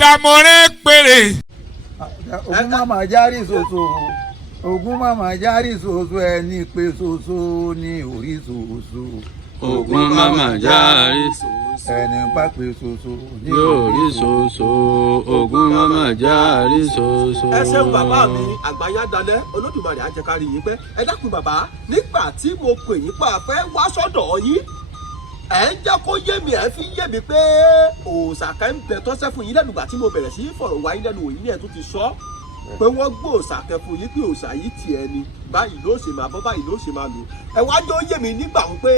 dàmọ́rẹ́ péré. Ògún màmá járí ṣoṣo Ògún màmá járí ṣoṣo ẹni pé ṣoṣo ní orí ṣoṣo. Ògún màmá járí ṣoṣo ẹni bá pé ṣoṣo ní orí ṣoṣo. Ògún màmá járí ṣoṣo. ẹ ṣeun bàbá mi àgbáyá dalẹ̀ Olódùmarè á jẹ́ ká rí yín pẹ́. ẹ dákun bàbá nígbà tí mo pè yín pa fẹ́ wá sọ́dọ̀ yín ẹ ń jẹ́ kó yé mi ẹ fi yé mi pé òòṣà kan ń bẹ tọ́sẹ́ fún yín lẹ́nu ìgbà tí mo bẹ̀rẹ̀ sí fọ̀rọ̀ wá yín lẹ́nu òyìn ní ẹ̀ tó ti sọ pé wọ́n gbé òòṣà kan fún yín pé òòṣà yìí tiẹ̀ ni báyìí ló ṣe máa bọ́ báyìí ló ṣe máa lò ẹ wá jọ yé mi nígbà wọn pé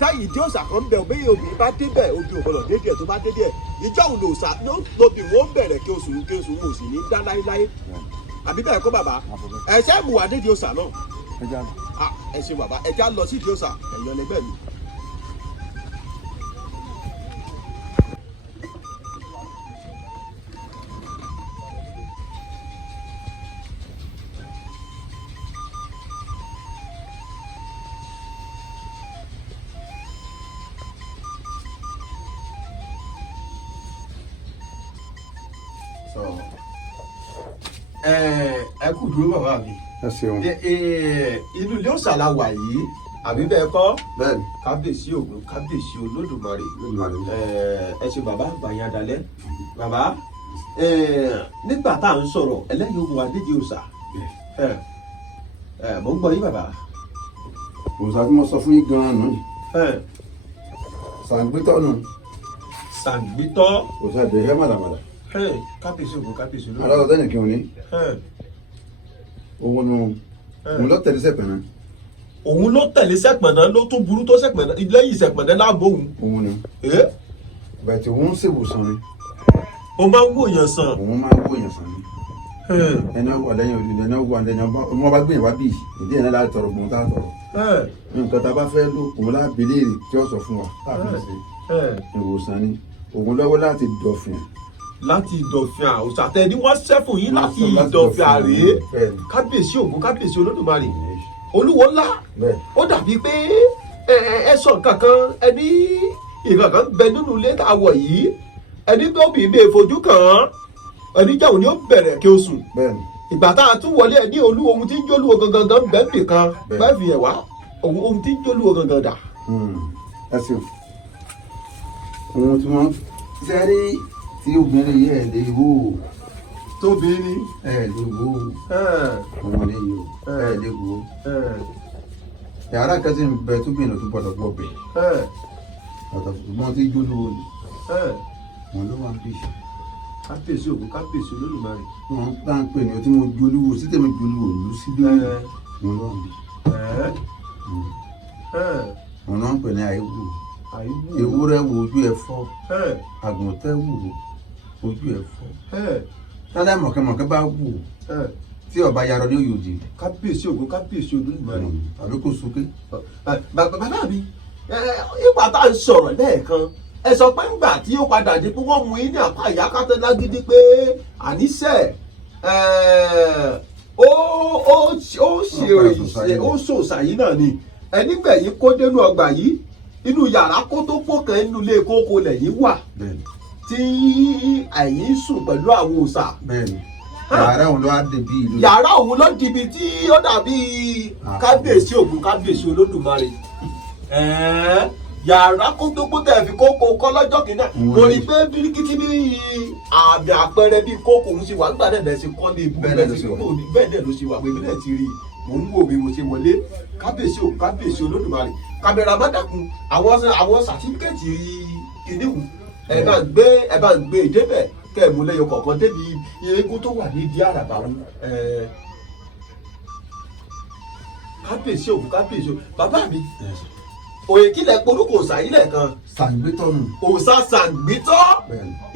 táyì tí òòṣà kan bẹ òbí obìnrin bá débẹ̀ obì òbọ̀lọ̀ dédé ẹ̀ tó bá dédé ẹ̀ ìjọ òun lòòṣà lóbi wọn bẹ̀rẹ̀ kí oṣù wọn ò sì ní dá láéláé àbí bẹ́ẹ̀ kọ́ bàbá ẹ ṣe mú wa dédé òòṣà náà ẹ ṣe bàbá ẹ já lọ sí ìdí òòṣà ẹ̀yọ́ lẹgbẹ́ mi. ẹ kú dúró bàbá mi. ẹ ṣeun. inú ilé òòṣà la wà yìí àbí bẹ́ẹ̀ kọ́. bẹ́ẹ̀ni. kábíyèsí Ògún kábíyèsí Olódùmarè. ẹ ṣe bàbá àgbàyàn adalẹ bàbá nígbà tá à ń sọ̀rọ̀ ẹlẹ́yìn ohun adéjì òòṣà mo ń gbọ́ yín bàbá. òòṣà tí mo sọ fún yín gan-an nù. sàǹgbítọ́ nù. sàǹgbítọ́. òòṣà bẹ̀rẹ̀ màdàmàdà. kábíyèsí Ògún kábíyèsí Olódùmarè. aláwọ̀ tẹ́nì kí n ní. òun nù òun lọ tẹ̀lé sẹ́pẹ̀nà. òun ló tẹ̀lé sẹ́pẹ̀nà ló tún burú tó sẹ́pẹ̀nà lẹ́yìn sẹ́pẹ̀nà láàbò òun. òun ni. bẹ̀tẹ̀ òun ṣèwòsàn ni. ó máa ń wòyàn sàn. òun máa ń wòyàn sàn ni. ẹni wà lẹ́yìn olùdíje ẹni wà lẹ́yìn ọmọ bá gbìyànjú wá bì ìdí ẹ̀ náà láti tọrọ gbọ̀n tá a tọrọ. nǹkan tá a bá fẹ́ lò òun lá béèrè tí ó sọ fún wa láàfin ṣe ìwòsàn ni òun lọ́wọ́ láti dọ̀fìn. láti ìdọ̀fìn òòṣà tẹ ni wọ́n ṣẹ́fù yín láti ìdọ̀fìn àrèé kábíyèsí Ògún kábíyèsí Olódùmarè olúwo ńlá ó dàbí pé ẹ sọ nǹkan kan ẹni nǹkan kan bẹ nínú ilé tá a wọ̀ yìí ẹni pé obìnrin bẹ́ẹ̀ fojú kàn án ẹni jẹ́ òun ni ó bẹ̀rẹ̀ kí o sùn ìgbà tá a tún wọlé ẹ ní olú ohun tí ń jólúwo gangan bẹ́ẹ̀ bì kan bẹ́ẹ̀ fi ẹ̀ wá ohun tí ń jólúwo gangan dà. ẹ ṣeun ohun tí wọ́n sẹ́rí tí obìnrin yẹ ẹ̀ lè wò ó tóbìnrin ẹ̀ lè wò ó ọmọ lè yìí ó ẹ̀ lè wò ó yàrá kẹsì ń bẹ tóbìnrin tó gbọdọ̀ gbọ́ bẹ̀ ọ̀tọ̀ ṣùgbọ́n tí jólúwo ni wọn ló wà ń bí. kábíyèsí Ògún kábíyèsí Olódùmarè. wọn bá ń pè ní ọtí mo jólúwo sí tèmi jólúwo lù sí bí wọn ló wà ń bí. wọn náà ń pè ní àìwò ewúrẹ́ wo ojú ẹ̀ fọ́ àgùntàn wò ojú ẹ̀ fọ́ tálẹ̀ mọ̀kẹ́mọ̀kẹ́ bá wò tí ọba yarọ ní òyòdì. kábíyèsí Ògún kábíyèsí Olódùmarè. àbí kò sókè. bàbá mi ìgbà tá à ń sọ̀rọ̀ lẹ́ẹ̀kan ẹ sọ pé ńgbà tí ó padà di pé wọ́n mú yín ní àpá ìyá kátó lágídí pé àníṣe ó ṣòṣà yìí náà ni ẹnígbẹ̀yìn kó dénú ọgbà yìí inú yàrá kó tó pọ̀ kan nínú ilé kókó lẹ́yìn wà tí ẹ̀yin sùn pẹ̀lú àwọn òòṣà. yàrá òun ló dìbí ìlú. yàrá òun ló dìbí tí ó dàbí kábíyèsí Ògún kábíyèsí Olódùmarè. yàrá kó tó kó tẹ̀ fi kókó kọ́ lọ́jọ́ kìíní mo rí pé bíríkítí bí àmì àpẹẹrẹ bí kókó ń ṣe wà nígbà náà ṣe kọ́ ní ibùdó bẹ́ẹ̀ náà ló ṣe wà pé ìbílẹ̀ ti rí mò ń wò bí mo ṣe wọlé kábíyèsí Ògún kábíyèsí Olódùmarè kámẹ́rà má dákun àwọn sàtífíkẹ́ẹ̀tì kìnìún ẹ bá ń gbé débẹ̀ kẹ́ ẹ̀ mú lẹ́yọ kọ̀ọ̀kan débi eégún tó wà ní ìdí àràbà wọn. kábíyèsí Ògún kábíyèsí bàbá mi òye kílẹ̀ polúkọ òòṣà yìí lẹ́ẹ̀kan. sàǹgbítọ́ nù. òòṣà sàǹgbítọ́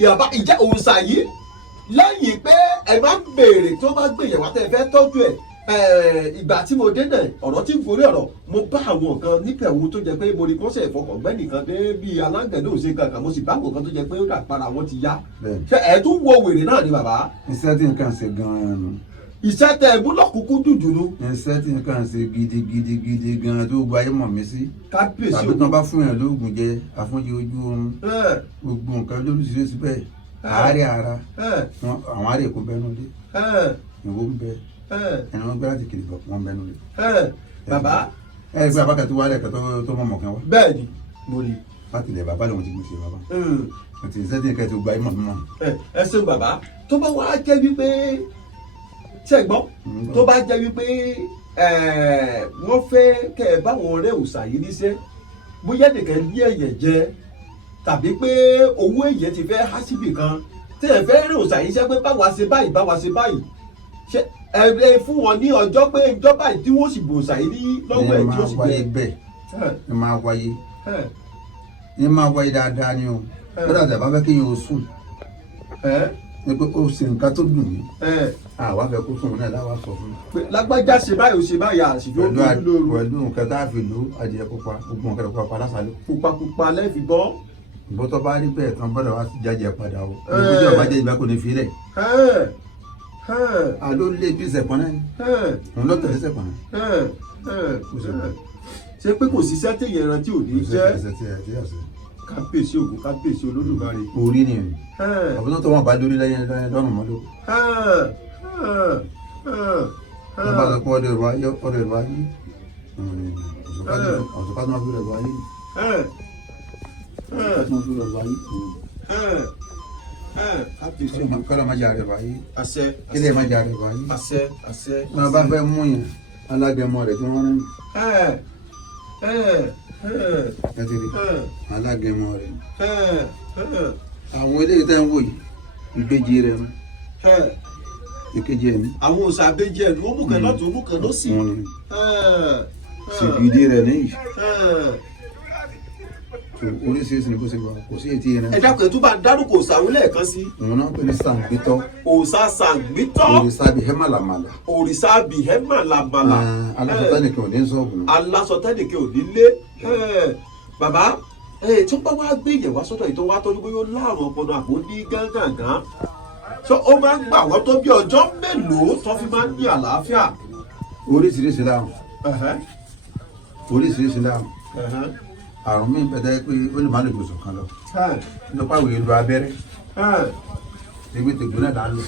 ìyàbá ìjẹ́ òòṣà yìí lẹ́yìn pé ẹ máa ń béèrè tó bá gbìyànjú àtẹ fẹ́ tọ́jú ẹ̀ ìgbà tí mo dé náà ọ̀rọ̀ tí ń gorí ọ̀rọ̀ mo bá àwọn kan nípẹ̀ wo tó jẹ pé mo rí kọ́sẹ̀ ìfọkàngbẹ́ nìkan dé bíi aláǹgẹ̀dẹ̀ òṣè kankan mo sì bá àwọn kan tó jẹ pé ó dà para wọn ti yá ṣe ẹ̀ tún wo wèrè náà ni bàbá. iṣẹ́ tí nǹkan ṣe gan-an nù. iṣẹ́ tẹ búlọ̀kùkù dùdùnú. iṣẹ́ tí nǹkan ṣe gidigidi gan-an tó gba ayé mọ̀ mí sí. kábíyèsí tàbí tí wọ́n bá fún yàn lóògùn jẹ àfúnjẹ ojú oorun gbogbo nǹkan lóríṣiríṣi bẹ́ẹ̀ àárẹ̀ ara àwọn àárẹ̀ èkó bẹ́ẹ̀ nulẹ̀ ìwọ ń bẹ ẹni wọn gbé láti kiri bọ̀ wọn bẹ́ẹ̀ nulẹ̀. bàbá ẹ gbé abákẹ́tù wálẹ̀ kẹ́tọ́ tó mọ̀ mọ̀kẹ́ wa. bẹ́ẹ̀ ni mo rí. láti ilẹ̀ bàbá lòun ti gbé sí bàbá. àti ìṣẹ́jú kẹ́tù gba ìmọ̀ mímọ́. ẹ ṣeun bàbá tó bá wá jẹ́ wípé ṣẹ́gbọ́n tó bá jẹ́ wípé wọ́n fẹ́ kẹ́ ẹ báwọn ọ̀rẹ́ òòṣà yìí níṣẹ́ bóyá nìkan ní ẹ̀yẹ̀ jẹ tàbí pé owó ẹ̀yẹ ti fẹ́ há síbì kan tí ẹ fẹ́ rí òòṣà yìí ṣe pé báwa ṣe báyìí ṣe ẹ fún wọn ní ọjọ́ pé ìjọba tí wọ́n sì bò òòṣà yìí ní lọ́wọ́ ẹ̀ tí ó sì gbé. ẹ máa wáyé ẹ máa wáyé dáadáa ni o ó dàgbà bá fẹ́ kí yẹn o sùn ní pé o ṣe nǹkan tó dùn mí àwa fẹ́ kó sùn náà láwa sọ fún mi. lágbájá ṣe báyìí ó ṣe báyìí àṣìjọ lóru. pẹ̀lú nǹkan tá a fi lò adìyẹ pupa gbogbo nǹkan tó pupa lásàlẹ̀. pupa lẹ́ẹ̀fì bọ́. ìbọn tó bá rí bẹ́ẹ̀ kan bọ́dọ̀ wá sí jáde padà o ìbọn tí ọba jẹ́ ìgbà kò ní fi rẹ̀. àló lé bí sẹ̀pọ̀n náà ni òun ló tẹ̀lé sẹ̀pọ̀n náà. ṣé pé kò sí sẹ́tẹ̀ yẹn rántí ò ní jẹ́ kábíyèsí Ògún kábíyèsí Olódùmarè. orí ni àbúrò tó wọn bá lórí lẹ́yìn lọ́rùn mọ́lò. wọ́n bá sọ pé ọdẹ ìrọ̀ ayé ọ̀sùnká tó máa fi rẹ̀ wáyé. kábíyèsí Ògún kọ́lá máa jà rẹ̀ wáyé. àṣẹ kílé máa jà rẹ̀ wáyé. àṣẹ. wọ́n bá fẹ́ mú yẹn alágẹmọ rẹ̀ tí wọ́n rán. ẹtìrì alágẹmọ rẹ̀. àwọn eléyìí tẹ́ ń wò yìí ìbejì rẹ̀ nù. ìkejì ẹ̀ ní. àwọn òòṣà abéjì ẹ̀ ló mú kan lọ́tún mú kan lọ́sì. sìgìdì rẹ̀ níyì. oríṣiríṣi ni kò sí wa kò sí ètí yẹn náà. ẹ dákun ẹ tún bá dárúkọ òòṣà àwọn lẹ́ẹ̀kan sí. òun náà pè ní sàǹgbítọ́. òòṣà sàǹgbítọ́. òrìṣà bíi hẹ́màlàmàlà. òrìṣà bíi hẹ́màlàmàlà. alásọtẹ́nìkẹ́ ò ní sọ́ọ̀bù. alásọtẹ́nìkẹ́ ò ní lé. bàbá tí wọ́n bá wá gbé ìyẹ̀wò sọ́dọ̀ yìí tó wá tọ́jú pé yóò láàrùn ọpọlọ àbò ní gángan so ó máa ń gbà wọ́n tó bí ọjọ́ mélòó tó fi máa ń ní àlàáfíà. oríṣiríṣi láàrùn oríṣiríṣi láàrùn àrùn mi pẹ̀tẹ́ pé ó lè má lè gbèsò kan lọ nípa ìwé lo abẹ́rẹ́ ewé tègbó náà là ń lò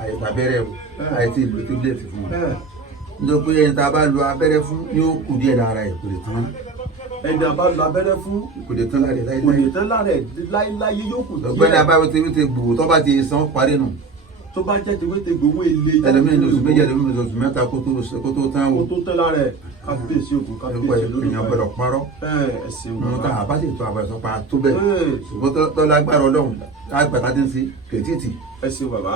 àyègbà abẹ́rẹ́ o àyètí ìlú tó lè fi fún wọn nítorí pé ẹni tá a bá lo abẹ́rẹ́ fún yóò kù díẹ̀ lára ẹ̀ kò lè tán. ẹni a bá lo abẹ́rẹ́ fún kò lè tán lára ẹ̀ láíláí. kò lè tán lára ẹ̀ láíláí yóò kù díẹ̀. ọ̀gbẹ́ni abáwọ̀ tewé te gbòò tó bá ti san parí nù. tó bá jẹ́ tewé te gbòò èlé. ẹlẹ́mìí ní oṣù méjì ẹlẹ́mìí ní oṣù mẹ́ta kó tó tán o. kó tó tán lára ẹ̀ kábíyèsí Ògún kábíyèsí Olódùmarè. èèyàn gbọ́dọ̀ parọ́. ẹsẹ̀ mo ta àbáṣe ètò àbàṣọpá tó bẹ́ẹ̀ ṣùgbọ́n tó lágbára Ọlọ́run lágbàtà tí ń sí kètìtì. ẹsẹ̀ bàbá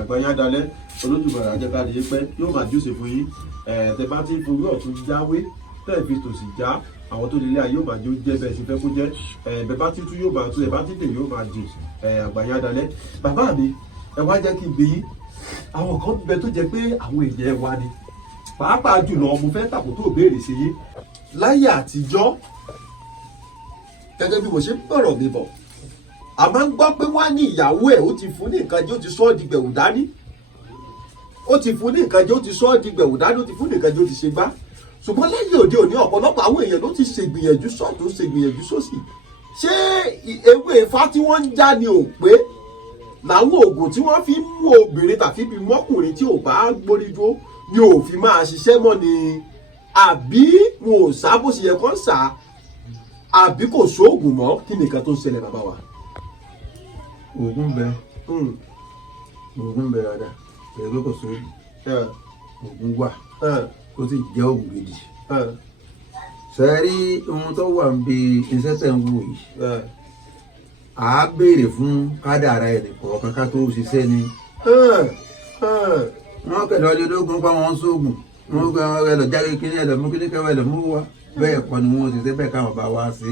àgbáyá dalẹ̀ Olódùmarè àjẹkárí yìí pẹ́ yóò máa jùṣe fún yín tẹ bá ti forí ọ̀tún jáwé tẹ́ẹ̀ fi tòsì já àwọn tó nílé ayé yóò máa jó jẹ́ bẹ́ẹ̀ sì fẹ́ kó jẹ́ bẹ́ẹ̀ bá ti tú yóò máa tú ẹ̀ bá ti dè yóò máa dè àgbáyá dalẹ̀. bàbá mi ẹ wá jẹ́ kí n bí yín àwọn kan bẹ tó jẹ́ pé àwọn èèyàn wa ni pàápàá jùlọ mo fẹ́ tàkó tó béèrè sí yín láyé àtijọ́ gẹ́gẹ́ bí mo ṣe ń bọ̀rọ̀ mi bọ̀ a máa ń gbọ́ pé wọ́n á ní ìyàwó ẹ̀ ó ti fún ní nǹkan jẹ́ ó ti sọ ọ́ di gbẹ̀wù dání ó ti fún ní nǹkan jẹ́ ó ti sọ ọ́ di gbẹ̀wù dání ó ti fún ní nǹkan jẹ́ ó ti ṣe gbá ṣùgbọ́n lẹ́yìn òde òní ọ̀pọ̀lọpọ̀ àwọn èèyàn ló ti ṣègbìyànjú sọ́ọ̀tún ṣègbìyànjú sósì ṣé ewé Ifá tí wọ́n ń já ni ò pé làwọn oògùn tí wọ́n fi ń mú obìnrin tàbí bí mọ́kùnrin tí ò bá gbórí dúró ni ò fi máa ṣiṣẹ́ mọ́ ni àbí wọn ò sá bó ṣe yẹ kó ń sá àbí kò sóògùn mọ́ kí nìkan tó ń ṣẹlẹ̀ bàbá wa. oògùn bẹ oògùn bẹ dáadáa pẹ̀lú kò sóògùn oògùn wà ó sì jẹ́ oògùn gidi. sẹ́rí ohun tó wà ń bi iṣẹ́ tẹ̀ ń wò yìí à á béèrè fún kádàrá ẹnì kọ̀ọ̀kan ká tó ṣiṣẹ́ ni. wọ́n kẹ̀lẹ́ ọdún ológun pa wọn sóògùn wọ́n gbé wọn ẹlọ jáde kíní ẹlọ mú kíní kẹwàá ẹlọ mú wa bẹ́ẹ̀ kọ́ ni wọ́n ti ṣe bẹ́ẹ̀ káwọn bá wá sí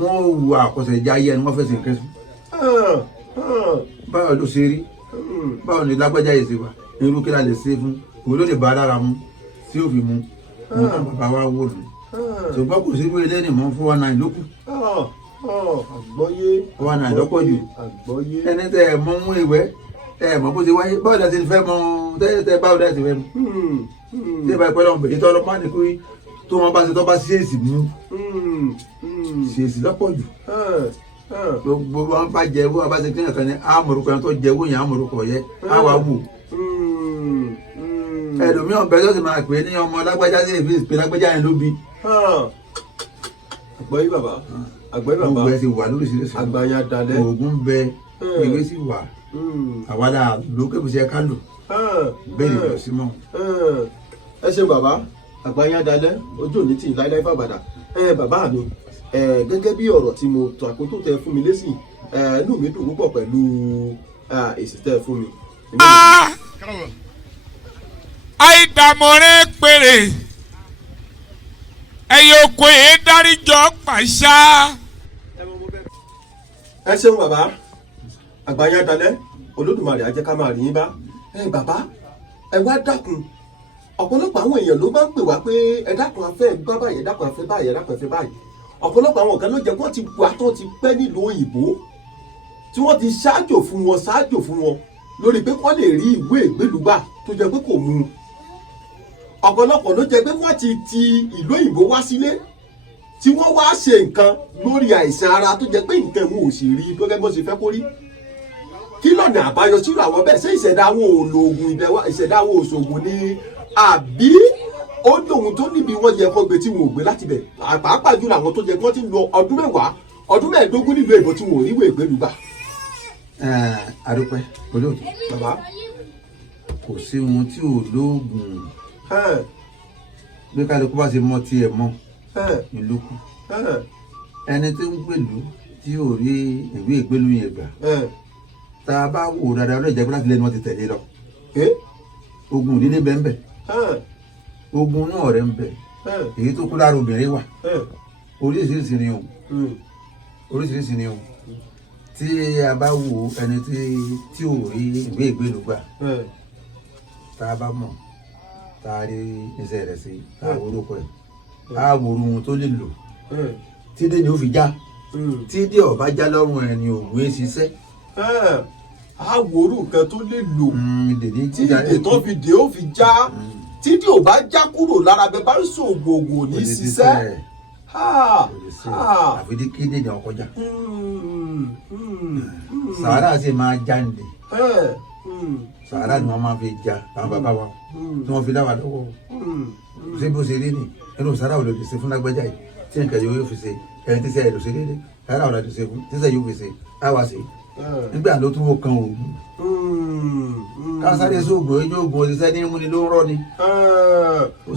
wọ́n wu àkọsẹ̀jáyé ẹni wọ́n fẹsẹ̀ kẹsùn. báwo ló ṣe rí báwo ni lágbájá yìí ṣe wà irú kí la lè ṣe fún òun ló lè bá lára mu tí ó fi mu wọn kàn bàbá wa wò lù ṣùgbọ́n kò sí wíwé lẹ́nu mọ́ fún 19 lókù. àgbọ́yé 19 lọ́pọ̀ jù ẹni tẹ́ ẹ̀ mọ́ mú ìwẹ́ ẹ̀ mọ́ bó ṣe wáyé báwo la ti fẹ́ mọ́ tẹ́ báwo la ti fẹ́ mu tí ẹ bá pẹ́ lọ́wọ́ bèrè tọ́lọ́ máa ní kó tó wọn bá ṣe tó bá ṣèèṣì mú ṣèèṣì lọ́pọ̀ jù gbogbo wọn bá jẹ owó abáṣe kí nìkan ní àmọ̀rúkọ ẹni tó jẹ owó yẹn àmọ̀rúkọ yẹ á wà wò. ẹlòmíràn bẹ́ẹ̀ tó ti máa pè é ní ọmọ lágbájá sí èfi ìpè lágbájá yẹn ló bí. àgbáyé bàbá àgbáyé bàbá gbogbo ẹ ti wà lóríṣiríṣi. àgbáyé dalẹ̀ oògùn bẹ ìwé sì wà àwa la ló kébùsẹ̀ ká lò bẹ́ẹ̀ ni lọ sí mọ́. ẹ ṣe bàbá àgbáyé dalẹ̀ ojú òní tì í láíláí fàbàdà bàbá mi gẹ́gẹ́ bí ọ̀rọ̀ tí mo tọ́ àkótó tẹ fún mi lésì inú mi dùn púpọ̀ pẹ̀lú èsì tẹ fún mi. àìdàmọ̀rẹ́ péré ẹ̀yẹ oko yìí dáríjọ́ pàṣá. ẹ ṣeun bàbá àgbáyé dalẹ̀ olódùmarè á jẹ́ ká máa rí yín bá bàbá ẹ wá dákun ọ̀pọ̀lọpọ̀ àwọn èèyàn ló máa ń pè wá pé ẹ dákun afẹ́ gbá báyìí ẹ dákun afẹ́ báyìí ẹ dákun afẹ́ báyìí ọ̀pọ̀lọpọ̀ àwọn kan ló jẹ́ wọ́n ti wà tó ti pẹ́ nílùú òyìnbó tí wọ́n ti ṣáájò fún wọn lórí pé wọ́n lè rí ìwé ìgbélùgbà tó jẹ́ pé kò mú un ọ̀pọ̀lọpọ̀ ló jẹ́ pé wọ́n ti ìlú òyìnbó wá sílé tí wọ́n wá ṣe nǹkan lórí àìsàn ara tó jẹ́ pé nǹkan wọn ò sì rí gẹ́gẹ́ bó ṣe fẹ́ kó rí kí lọ́nà àbáyọ sírò àwọn bẹ́ẹ̀ ṣé ìṣẹ̀dá àwọn òòlòògùn ìṣẹ̀dá àwọn òṣògùn ni àbí ó lóhun tó níbi wọ́n yẹ kó gbé tí wọn ò gbé láti bẹ̀ pàápàá jùlọ àwọn tó yẹ kó ti lọ ọdún 10 ọdún 15 nílùú èbó tí wọn ò ríwèé ìgbélùgbà. àdúpẹ́ olóòtú bàbá kò sí ohun tí ò lóògùn bí kálukú bá ṣe mọ tiẹ̀ mọ́ ìlú kù ẹni tó ń gbèlú tí ò rí ìwé ìgbélú yẹn gbà tá a bá wò dáadáa ló jẹ́ pé láti lẹ́nu wọn ti tẹ̀lé lọ ogun ìdílé bẹ́ẹ̀ bẹ́ẹ̀ ogun náà rẹ̀ ń bẹ̀ èyí tó kú lára obìnrin wà oríṣiríṣi ni o oríṣiríṣi ni o tí a bá wo ẹni tí ò rí ìwé ìgbélú gbà tá a bá mọ̀ tá a rí iṣẹ́ rẹ̀ sí tá a wo orúkọ ẹ̀ á wo ohun tó lè lò tí dé ni ó fi já tí dé ọ̀bá já lọ́rùn ẹ̀ ni òwú ẹ̀ ṣiṣẹ́. àwòrán nǹkan tó lè lò tí ìdè tó fi dé ó fi já tí dé ò bá já kúrò lára bẹ́ẹ̀ bá ń ṣoògùn ògùn ní ṣiṣẹ́. àfi kéde ní ọkọjá sàárà sì máa jáde sàárà ni wọ́n máa fi já àwọn bàbá wa tí wọ́n fi dá wa lọ́wọ́ ṣé bó ṣe rí ni inú sàárà ò lè ṣe fún lágbájá yìí tí nǹkan yóò fi ṣe ẹni tí sẹ́yìn ló ṣe déédéé sàárà ò lè ṣe fún tí sẹ́yìn yóò fi ṣe á wá ṣe nígbà ló tún wọ́n kan òògùn kásáré sóògùn ojú òògùn òṣìṣẹ́ ní múni ló ń rọ́ ni.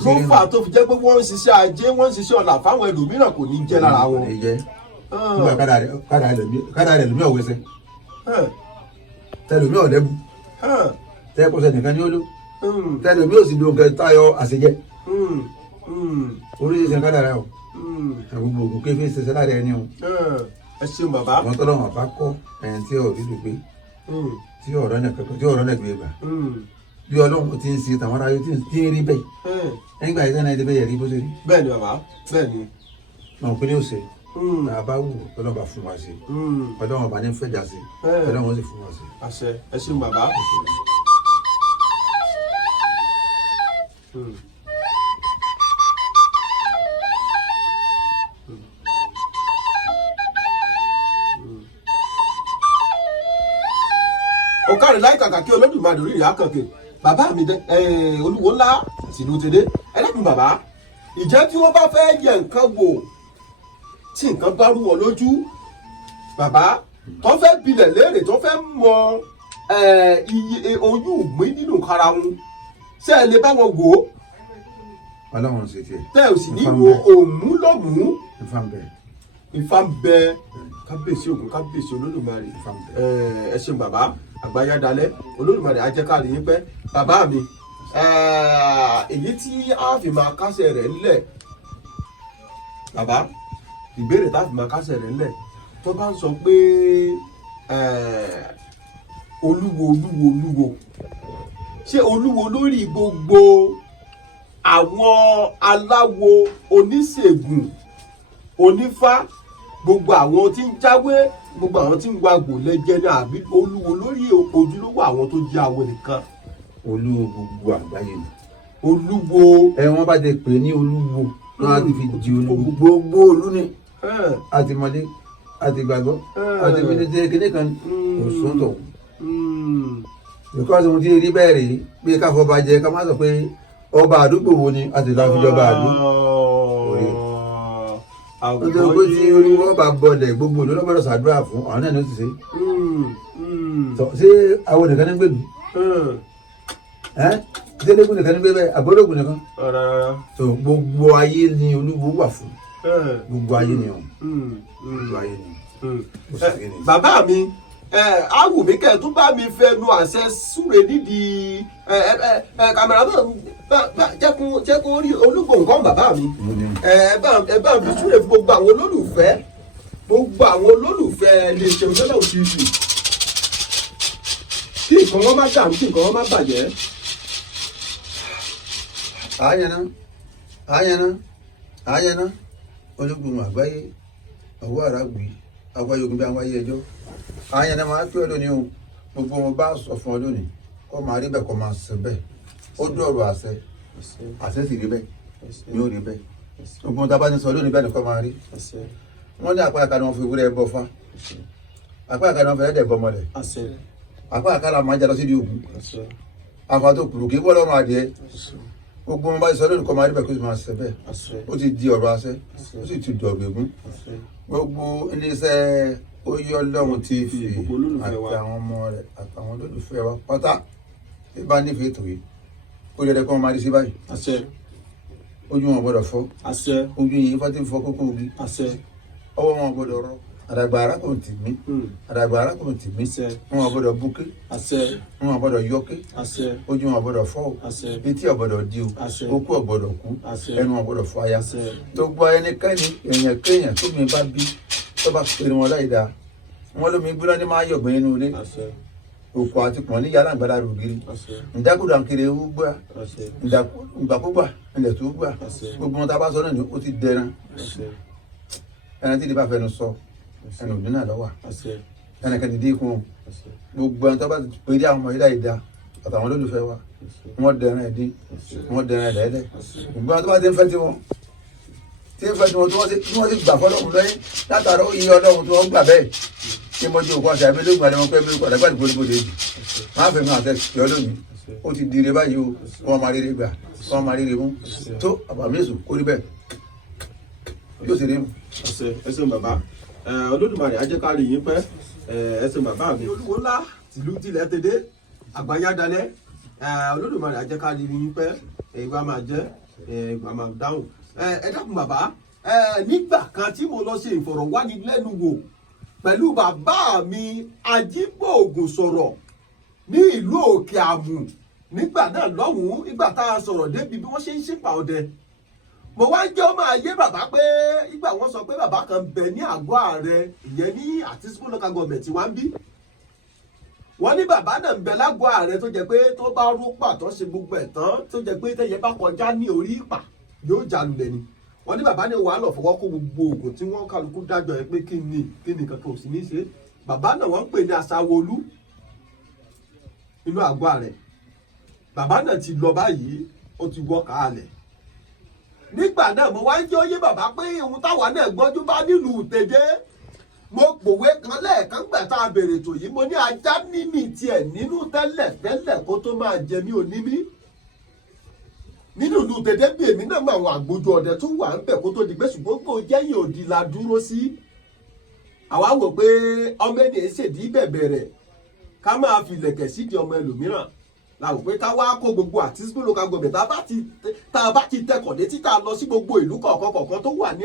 ló fà tó fi jẹ́ pé wọ́n ń ṣiṣẹ́ ajé wọ́n ń ṣiṣẹ́ ọ̀la fáwọn ẹlòmíràn kò ní jẹ́ lára wọn. kò ní jẹ́ nígbà kádà rẹ̀ lómi ọ̀wẹ́sẹ̀ tẹlomi ọ̀lẹ́bu tẹ́kọ̀ọ́sẹ̀ nìkan ní ó lò tẹlomi ò sì lo nǹkan táyọ àṣejẹ oríṣiríṣi kádà rẹ̀ o gbogbo ògùn kéfì ṣẹṣẹ lára ẹni o. ẹ ṣeun bàbá. àwọn tọ́lọ́wọ̀n bá kọ́ ẹni tí ọ̀rí ló gbé tí ọ̀rọ̀ náà gbé gbà bí ọlọ́run ti ń ṣe tàwọn aráyé tí ń rí bẹ́ẹ̀ nígbà yìí sẹ́nà ẹ̀dẹ́gbẹ́ yẹ̀rí bó ṣe rí. bẹ́ẹ̀ ni bàbá bẹ́ẹ̀ ni. náà pé ní òsè tá a bá wù ọlọ́run bá fún wa sí ọlọ́run bá ní fẹ́jà sí ọlọ́run ó sì fún wa sí. àṣẹ ẹ ṣeun bàbá. ọ̀kàrẹ̀ láì kàkà kí olódùmarè orí ìyá kànkè bàbá mi dẹ olúwo ńlá tìlú tèdè ẹ dákun bàbá ìjẹ́ tí wọ́n bá fẹ́ yẹ nǹkan wò tí nǹkan bá rú wọn lójú bàbá tó fẹ́ bilẹ̀ léèrè tó fẹ́ mọ iye ojú ìgbín nínú kára wọn ṣé ẹ lè bá wọn wò ó. ọlọ́run ṣe tiẹ̀. tẹ́ ò sì ní wo òmù lọ́mù. Ifá ń bẹ. Ifá ń bẹ kábíyèsí Ògún kábíyèsí olódùmarè. ẹ ṣeun bàbá àgbáyá dalẹ̀ olódùmarè á jẹ́ ká rí yín pẹ́ bàbá mi èyí tí a fi máa kásẹ̀ rẹ̀ ńlẹ̀ bàbá ìbéèrè tá a fi máa kásẹ̀ rẹ̀ ńlẹ̀ tó bá ń sọ pé olúwo ṣé olúwo lórí gbogbo àwọn aláwo oníṣègùn onífá gbogbo àwọn tí ń jáwé gbogbo àwọn tí ń wagbò lẹ́jẹ́ ní àbí olúwo lórí ojúlówó àwọn tó jẹ́ awo nìkan. olúwo gbogbo àgbáyé ni. olúwo. wọ́n bá ti pè ní olúwo wọ́n á ti fi di olúwo gbogbo olú ni. àtìmọ́lé àti gbàgbọ́ àti fìdíje kíní kan kò sóńtò. Because mo ti rí bẹ́ẹ̀ rí bí ká fọba jẹ ká má sọ pé ọba àdúgbò wo ni a ti lọ fi jọba àdúgbò. Nítorí pé tí olúwo bá bọlẹ̀ gbogbo ló lọ́gbọ́dọ̀ ṣàdúrà fún àwọn náà ló ti ṣe. Ṣé àwọn nìkan ní gbèlú? Ṣé lẹ́gùn nìkan ní gbé bẹ́ẹ̀ àbólógùn nìkan? So gbogbo ayé ni olúwo wà fún. Gbogbo ayé ni ọ̀hún. Gbogbo ayé ni ọ̀hún. Bàbá mi awù mí kẹ́ ẹ̀ tún bá mi fẹnu àṣẹ súre nídìí kàmẹ́rà náà jẹ́ kó rí olúgbòǹkan bàbá mi ẹ bá mi súre fún gbogbo àwọn olólùfẹ́ lè ṣe òṣèlú òṣìṣì kí nǹkan wọn má dàrú kí nǹkan wọn má bàjẹ́. àyànná ológun àgbáyé ọwọ́ àràgbé àgbáyé ogun bí àwọn ayé ẹjọ́ àyànná máa fi ọ lónìí o gbogbo wọn bá sọ fún ọ lónìí kó máa rí bẹ́ẹ̀ kó máa ṣe bẹ́ẹ̀ ó dọ̀rọ̀ àṣẹ sì rí bẹ́ẹ̀ ni ó rí bẹ́ẹ̀ gbogbo wọn tá a bá ní sọ lónìí bẹ́ẹ̀ ni kó máa rí wọ́n ní apá àkànní wọn fi wúrẹ́ bọ́ fá apá àkànní wọn fẹ́ ẹ̀dẹ̀ bọ́ mọ́lẹ̀ apá àkànní máa ń jà lọ sí di ògùn àfa tó kùrù kí bọ́ọ̀lù ọ̀run adìẹ gbogbo wọn bá sọ lónìí kó máa rí bẹ́ẹ̀ kó sì máa ṣe bẹ́ẹ̀ ó ti di ọ̀rọ̀ àṣẹ ó sì ti dọ̀gbẹ̀ gún gbogbo iléeṣẹ́ oyè ọlọ́run ti fi àtàwọn ọmọ rẹ̀ àtàwọn olólùfẹ́ wa pátá tí bá nífẹ̀ẹ́ ètò yìí ó yẹ kó wọn máa rí sí báyìí ojú wọn gbọ́dọ̀ fọ́ ojú yìí fọ́ tí ń fọ́ kókó ogi ọwọ́ wọn gbọ́dọ̀ rọ àdàgbà arákùnrin tì mí wọn gbọ́dọ̀ búké wọn gbọ́dọ̀ yọké ojú wọn gbọ́dọ̀ fọ́ etí wọn gbọ́dọ̀ di o okú wọn gbọ́dọ̀ kú ẹnu wọn gbọ́dọ̀ fọ́ aya gbogbo ẹnikẹ́ni èèyàn kéèyàn tó mi bá bí tó bá pèrè wọn láì dáa wọn lómi gbóná ní máa yọ̀gbìn inú ilé òkú àti pọ̀n ní yàrá ìgbàlá rògiri ìdákùdà kiri ewu gbà ìgbàkúgbà ilẹ̀ tó gbà gbogbo wọn tá a bá sọ náà ni ó ti dẹran ẹni tí ìdí bá fẹnu sọ ẹnu òdì náà lọ́wọ́ ẹnìkan dídí kún gbogbo ẹni tó bá pèrè àwọn ọmọ ilé ìdá àtàwọn olólùfẹ́ wa wọ́n dẹran ẹ̀dí wọ́n dẹran ẹ̀dẹ́dẹ́ gbogbo ẹni tó bá ti ń fẹ́ tiwọn tí wọ́n ti gbà fọlọ́run lẹ́yìn látara iye ọlọ́run tí wọ́n gbà bẹ́ẹ̀ tí mo jẹ́ òkú ọ̀sẹ̀ abẹ́lẹ́gùn àdéhùn pẹ́ mẹ́rin padà gbàdúgbò níbo lè jù máa fẹ́ mi àtẹ kí ọ lónìí ó ti dire báyìí o wọ́n máa rere gbà wọ́n máa rere mú tó àbàmísù kó rí bẹ́ẹ̀ yóò sì rí mu. ẹsẹ̀ bàbá olódùmarè ajẹ́kárí yín pẹ́ ẹsẹ̀ bàbá mi olúwo ńlá tìlú tilẹ̀ tẹ́dẹ́ àgbáyádalẹ̀ olódùmarè ajẹ́kárí yín pẹ́ ìgbà máa jẹ́ ìgbà máa dáhùn ẹ dákun bàbá nígbà kan tí mo lọ ṣe ìfọ̀rọ̀wánilẹ́nuwò pẹ̀lú bàbá mi Ajíbòògùn sọ̀rọ̀ ní ìlú Òkè Àmù nígbà náà lọ́hùn-ún nígbà tá a sọ̀rọ̀ débi bí wọ́n ṣe ń ṣèpà ọdẹ mo wá ń jẹ́ ọmọ ayé bàbá pé nígbà wọ́n sọ pé bàbá kan bẹ ní àgọ́ ààrẹ ìyẹn ní àtisíkú local government wá ń bí wọ́n ní bàbá náà ń bẹ lágọ̀ọ́ ààrẹ tó jẹ́ pé tó bá rúpà tó ṣe gbogbo ẹ̀ tán tó jẹ́ pé tẹ́yẹ bá kọjá ní orí ìpà yóò jalulẹ̀ ni wọ́n ní bàbá ní wàá lọ fọwọ́ kó gbogbo oògùn tí wọ́n kálukú dájọ́ ẹ pé kí ni kankan ò sí ní ṣe bàbá náà wọ́n ń pè ní aṣáwolú inú àgọ́ ààrẹ bàbá náà ti lọ báyìí ó ti wọ́ káàlẹ̀ nígbà náà mo wá ń jẹ́ òye bàbá pé ohun táwa náà gbọ́njú bá nílùú tẹ̀jẹ́ mo pòwe kan lẹ́ẹ̀kan gbà tá a bèrè ètò yìí mo ní ajá nímì tiẹ̀ nínú tẹ́lẹ̀ kó tó máa jẹ mí ò ní mí nínú ìlú tẹ̀dẹ́ bí èmi náà máa wọ àgbójú ọdẹ tó wà ń bẹ̀ kó tó di pé ṣùgbọ́n kó jẹ́yìn òdì la dúró sí àwa wò pé ọmọ ènìyàn ṣèdí bẹ̀bẹ̀ rẹ̀ ká máa fi ilẹ̀kẹ̀ sídìí ọmọ ẹlòmíràn la wò pé ká wá kó gbogbo àtisíkú local government tá a bá ti tẹkọ̀ létí tá a lọ sí gbogbo ìlú kọ̀ọ̀kan tó wà ní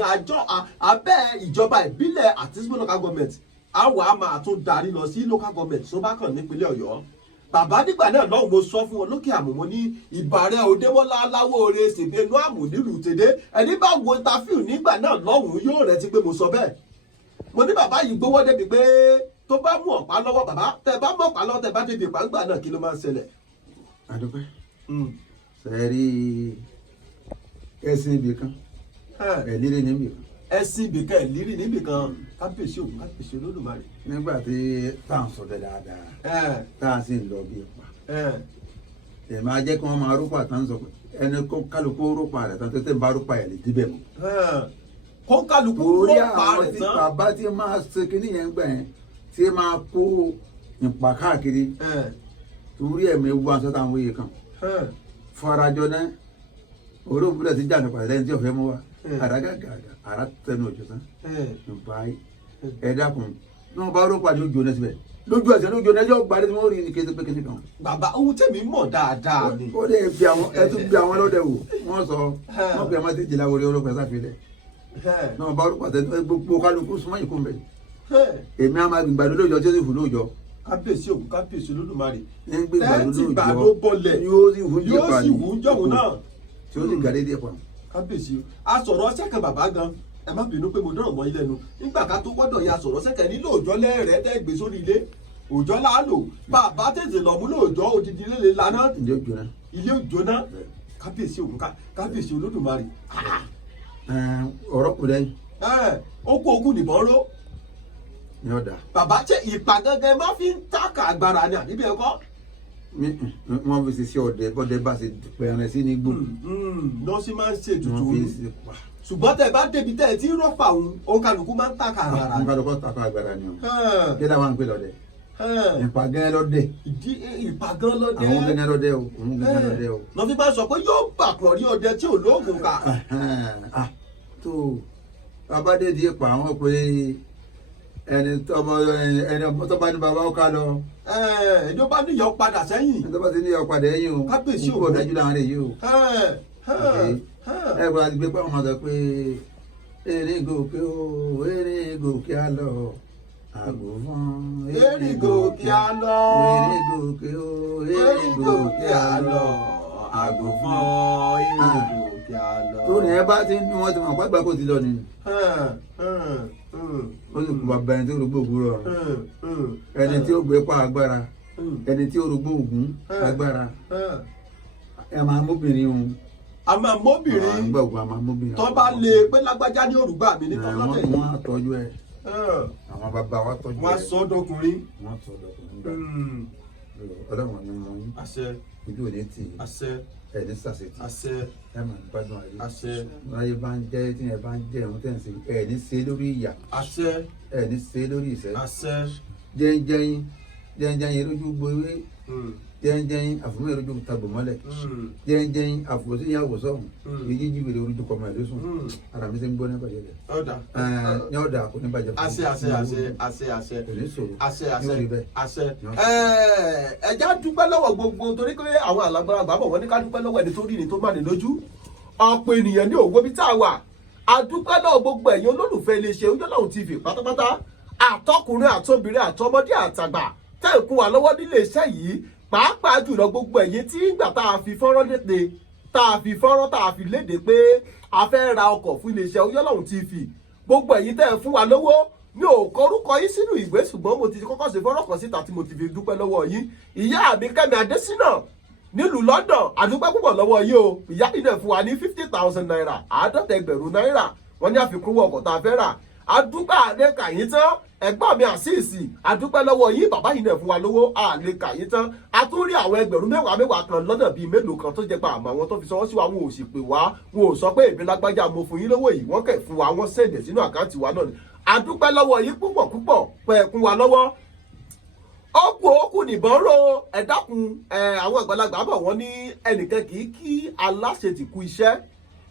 abẹ́ ìjọba ìbílẹ̀ àtisíkú local government a wà á máa tún darí lọ sí local government tó bá kàn nípínlẹ̀ Ọ̀yọ́ bàbá nígbà náà lọ́hùn mo sọ fún wọn lókè àmùmọ́ ní ìbàrẹ̀ òdemọ́lá aláwọ̀ oore ṣèbénú àmù nílùú tèdè ẹni bá wo interview nígbà náà lọ́hùn yóò rántí pé mo sọ bẹ́ẹ̀ mo ní bàbá yìí gbówó débi pé tó bá mú ọ̀pá lọ́wọ́ bàbá tẹ bá mú ọ̀pá lọ́wọ́ tẹ bá débi ìpàgbà náà kí ló máa ń ṣẹlẹ̀. àdúpẹ́ sẹ́ẹ̀rí ẹ̀sìn ibì kan ẹ̀lírí níbì kan. ẹ̀sìn ibì kan ẹ̀lírí níbì kan kábíyèsí Ògún kábíyèsí Olódùmarè. nígbà tí tá à ń sọdẹ dáadáa tá à sì ń lọ bí ipa ẹ máa jẹ́ kí wọ́n máa rúpa tá à ń sọ pé ẹni kálukú rúpa rẹ̀ tán tó tẹ̀ ń bá rúpa ẹ̀ lè díbẹ̀ mọ́ kó kálukú torí ló pa àwọn rẹ̀ tí tán. bàbá tí máa ṣe kíní yẹn gbà yẹn tí máa kó ìpà káàkiri torí ẹ̀mí wú aṣọ táwọn oyè kan farajọ náà orí òbúlẹ̀ ti jà nípa lẹ́yìn tí ọ̀fẹ́ mú wa àràgàgàgà àrà tẹnu òjò tán nípa ẹ dákun náà bá rò pàdé ojú ọ̀nà síbẹ̀ lójú ẹsẹ̀ lójú ọ̀nà ẹjọ́ gbàdé tí wọ́n rí ní kété pé kíní kan. bàbá ohun tèmi mọ̀ dáadáa ni. ó lè fi àwọn ẹtú bí àwọn ọlọ́dẹ wò wọ́n sọ wọ́n fi àwọn tèjì láwọlé olóko ẹ̀sà filẹ̀ náà bá rò pàdé gbogbo kálukú súnmọ́ ìkún bẹ̀. èmi á máa gbìgbàdo lóòjọ́ tí ó sì fò lóòjọ́. kábíyèsí Ògún kábíyèsí Olódùmarè. tẹ́tí gbàdó bọlẹ̀ yóò sì hù jọ̀hún náà. tí ó sì gàdé díẹ̀ pa. kábíyèsí a sọ̀rọ̀ sẹ́kẹ̀ bàbá gan ẹ má bínú pé mo dọ̀rọ̀ mọ́ ilé nu nígbà ká tó gbọ́dọ̀ ya sọ̀rọ̀ sẹ́kẹ̀ ní lóòjọ́ lẹ́rẹ̀ẹ́ tẹ́ gbé sórí ilé òòjọ́ láàlò bàbá tètè lọ mú lóòjọ́ odidi ilé lana ilé òjòná kábíyèsí Ògún kábíyèsí Olódùmarè. ọ̀rọ̀ kù lẹ́yìn. ó kó ogun nìbọn ró. ní ọ̀dà. bàbá tẹ ìpà gángan má fi ń tàkà agbára ni àbí bẹ́ẹ̀ kọ́. wọ́n fi ṣiṣẹ́ ọdẹ bọ́dẹ bá ṣe pẹ̀rẹ̀ sí ní gbò. nọ́ọ̀sì máa ń ṣe ètùtù orí ṣùgbọ́n tẹ bá débi tẹ tí rọ́pà òun kálukú máa ń tàkà agbára. òun kálukú tàkà agbára ni o. kí làwọn ń pè lọ́dẹ. ìpà gẹ́gẹ́ lọ́dẹ. ìpà gán lọ́dẹ. àwọn gẹ́gẹ́ lọ́dẹ o. àwọn gẹ́gẹ́ lọ́dẹ o. lọ́fi bá sọ pé yóò bàkùrọ̀ rí ọdẹ tí ò lóògùn ká. tó babadé di ipa àwọn pé ẹni tó bá ní bàbá ó ká lọ. ẹjọ́ bá níyọ̀ padà sẹ́yìn. ẹni tó bá ti níyọ̀ padà ẹ̀yìn o. kábíyèsí Ògún kò dájú láwọn èyí o. ẹ gbọ́dọ̀ àti gbé pé wọ́n máa sọ pé eré gòkè o eré gòkè á lọ àgùnfọ́n eré gòkè á lọ eré gòkè o eré gòkè á lọ àgùnfọ́n eré gòkè á lọ. tó ní ẹ bá ti ní wọn ti mọ̀ pàgbà kò ti lọ ni. ó sì kú bàbá ẹni tí ó rògbò òwúrọ̀ ẹni tí ó gbé pa agbára ẹni tí ó rògbò Ògún agbára ẹ máa móbìnrin o. a máa móbìnrin tó bá lè pé lágbájá ní òrùgbà mi ní tọ́lọ́tẹ̀ yìí. wọ́n á tọ́jú ẹ àwọn bàbá wa tọ́jú ẹ. wọ́n á sọ ọdọkùnrin. wọ́n á sọ ọdọkùnrin gbà. ọlọ́wọ́n ni mo yín. àṣẹ. ojú ò ní tì í. àṣẹ. ẹ̀ẹ́dín sàṣetì. àṣẹ. ẹ máa ń gbádùn ayé. àṣẹ. ayé bá ń jẹ́ tí ẹ bá ń jẹ́ ẹ̀hún tẹ̀ ń ṣe ẹ̀ẹ́dín ṣe lórí ìyà. àṣẹ. ẹ̀ẹ́dín ṣe lórí ìṣẹ́. àṣẹ. jẹ́ńjẹ́yìn lójú gbowé jẹ́ńjẹ́yìn àfọmọ́ ìrojú tagbò mọ́lẹ̀ jẹ́ńjẹ́yìn àfọ̀sí ìyàwó sọ̀hún èyí jíwèé orúkọ kọmọ ẹ̀ lóṣùn ara mi ṣe ń gbọ́ ní bàjẹ́ rẹ̀ ní ọ̀dà kò ní bàjẹ́ fún àṣẹ kò ní sòrò àṣẹ ní orí bẹ́ẹ̀. àṣẹ. ẹja dúpẹ́ lọ́wọ́ gbogbo torí pé àwọn àlágbára bọ̀ wọ́n ní ká dúpẹ́ lọ́wọ́ ẹni tó rí ni tó má ní lójú ọ̀pọ̀ ènìyàn ní òwò bí tá a wà a dúpẹ́ lọ́wọ́ gbogbo ẹ̀yin olólùfẹ́ iléeṣẹ́ OGBOJU TV pátápátá àtọkùnrin àtobìnrin àtọmọdé àtàgbà tẹ́ ẹ̀ kún wa lọ́wọ́ nílé iṣẹ́ yìí pàápàá jùlọ gbogbo ẹ̀yin tí ìgbà tá a fi fọ́nrán léde tá a fi léde pé a fẹ́ ra ọkọ̀ fún iléeṣẹ́ OGBOJU TV gbogbo ẹ̀yin tẹ́ ẹ̀ fún wa lówó mi ò kọrúkọ yín sínú ìwé ṣùgbọ́n mo ti kọ́kọ́ ṣe fọ́nrán kan síta tí mo ti fi dúpẹ́ lọ́wọ́ yín ìyá mi Kẹ́mi Adésínà nílùú London àdúpẹ́ púpọ̀ lọ́wọ́ yín o ìyá yìí náà fún wa ní 50,000 naira 50,000 naira wọ́n ní àfikún ọkọ̀ tá a fẹ́ rà àdúpẹ́ àlékà yín tán ẹ̀gbọ́n mi àṣìṣì àdúpẹ́ lọ́wọ́ yín bàbá yìí náà fún wa lówó àlékà yín tán a tún rí àwọn ẹgbẹ̀rún mẹ́wàá kan lọ́nà bíi mélòó kan tó jẹ́ pé àmọ́ àwọn tó fi sọwọ́ sí wa wọn ò sì pè wá wọn ò sọ pé èmi lágbájá mo fún yín lówó yìí wọ́n kẹ̀ fún wa wọ́n sẹ̀dẹ̀ sínú àkáǹtì wa náà ni àdúpẹ́ lọ́wọ́ yín púpọ̀ pé ẹ kún wa lọ́wọ́ ókù nìbọn ro ẹ dákun àwọn àgbàlagbà bọ̀ wọ́n ní ẹnìkan kì í kí aláṣetì kú iṣẹ́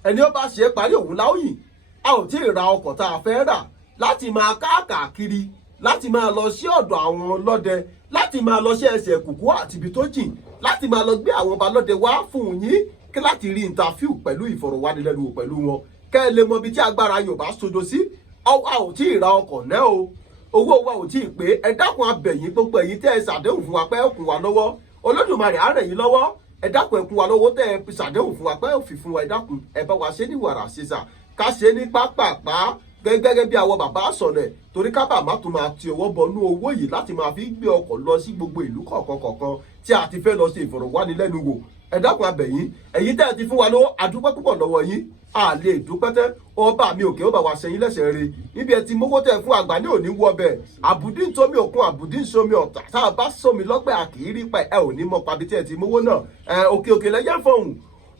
ẹni ó bá ṣe é parí òun láòyìn a ò tí ì ra ọkọ̀ tá a fẹ́ rà láti máa káàkiri láti máa lọ sí ọ̀dọ̀ àwọn ọlọ́dẹ láti máa lọ sí ẹsẹ̀ kùkú àti ibi tó jìn láti máa lọ gbé àwọn ọba lọ́dẹ wá fún yín kí láti rí interview pẹ̀lú ìfọ̀rọ̀wánilẹ́nuwò pẹ̀lú wọn kẹ́ ẹ lè mọ ibi tí agbára Yorùbá sodo sí a ò tí ì ra ọkọ̀ náà o owó wa ò tí ì pé ẹ dákun abẹ̀yìn gbogbo ẹ̀yin tẹ́ ẹ ṣàdéhùn fún wa pé ẹ kún wa lọ́wọ́ Olódùmarè á ràn yín lọ́wọ́ ẹ dákun ẹ kún wa lọ́wọ́ tẹ́ ẹ ṣàdéhùn fún wa pé ẹ fi fún wa ẹ dákun ẹ bá wa ṣe ní wàrà sísà ká ṣe ní pápápá gẹ́gẹ́ bí àwọn bàbá sọ̀nẹ̀ torí kábà má tún máa ti ọwọ́ bọnú owó yìí láti máa fi gbé ọkọ̀ lọ sí gbogbo ìlú kọ̀ọ̀kan tí a ti fẹ́ lọ sí ìfọ̀rọ̀wánilẹ́nuwò ẹ dákun abẹ̀yìn ẹ̀yin tẹ́ ẹ ti fún wa lówó àdúpẹ́ púpọ̀ lọ́wọ́ yín a lè dúpẹ́ tẹ́ ọba mi òkè ó bá wa ṣẹyìn lẹ́sẹ̀ rẹ̀ níbi ẹ ti mówó tẹ́ fún àgbà ní òní wọ bẹ́ẹ̀ àbùdí ń tómi òkun àbùdí ń somi ọ̀tà tá a bá sómi lọ́gbẹ́ àkìrí pa ẹ ò ní mọ pàbí tí ẹ ti mówó náà òkè lẹ́yìn fọ̀hún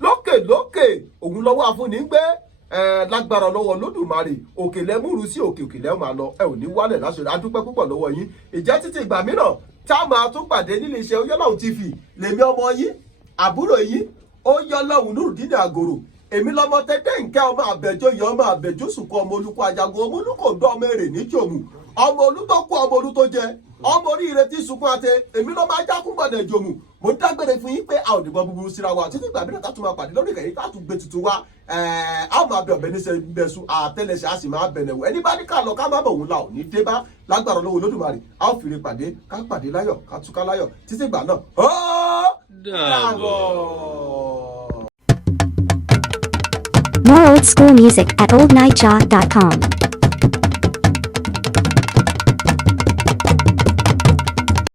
lókè òun lọ́wọ́ afúnni ń gbé lágbára lọ́wọ́ Olódùmarè òkè lẹ́múrú sí òkè lẹ́ máa lọ ẹ ò ní wálẹ̀ láṣẹ adúpẹ́ púpọ̀ lọ́wọ́ yín ìjẹ́ títí ìgbà mìíràn tá a máa tún pàdé nílé iṣẹ́ Oyọ́lọ́hun TV lèmi ọmọ yín àbúrò yín Oyọ́lọ́hun Nurudeen Agoro èmi lọmọ tẹ́tẹ́ nkẹ́ ọmọ àbẹ̀jọyọ̀ ọmọ àbẹ̀jọ́sùnkọ ọmọ olùkọ́ ajagun ọmọ olùkọ́ńdọ́ ọmọ èrè níjòmù ọmọ olùtọ́kù ọmọ olùtọ́jẹ ọmọ oríire tí sunkún àtẹ èmi lọ́mọ ajákùn gbọ̀dọ̀ ìjòmù mo ń dágbére fún yín pé a ò dìbọn búburú síra wa títí ìgbà mìíràn tátùmọ̀ pàdé lórí ìkẹyìn tátùn gbé tuntun wa a ó máa bẹ ọ̀bẹ níṣẹ́ bẹ̀sùn àtẹlẹsẹ̀ a sì máa bẹ̀nẹ̀ wọ̀ ẹni bá ní ká lọ ká má bọ̀ òun la ò ní dé bá lágbára lọ́wọ́ Olódùmarè a ó fìrè pàdé ká pàdé láyọ̀ ká túká láyọ̀ títí ìgbà náà ó dàbọ̀. More old school music at oldnightjaw.com.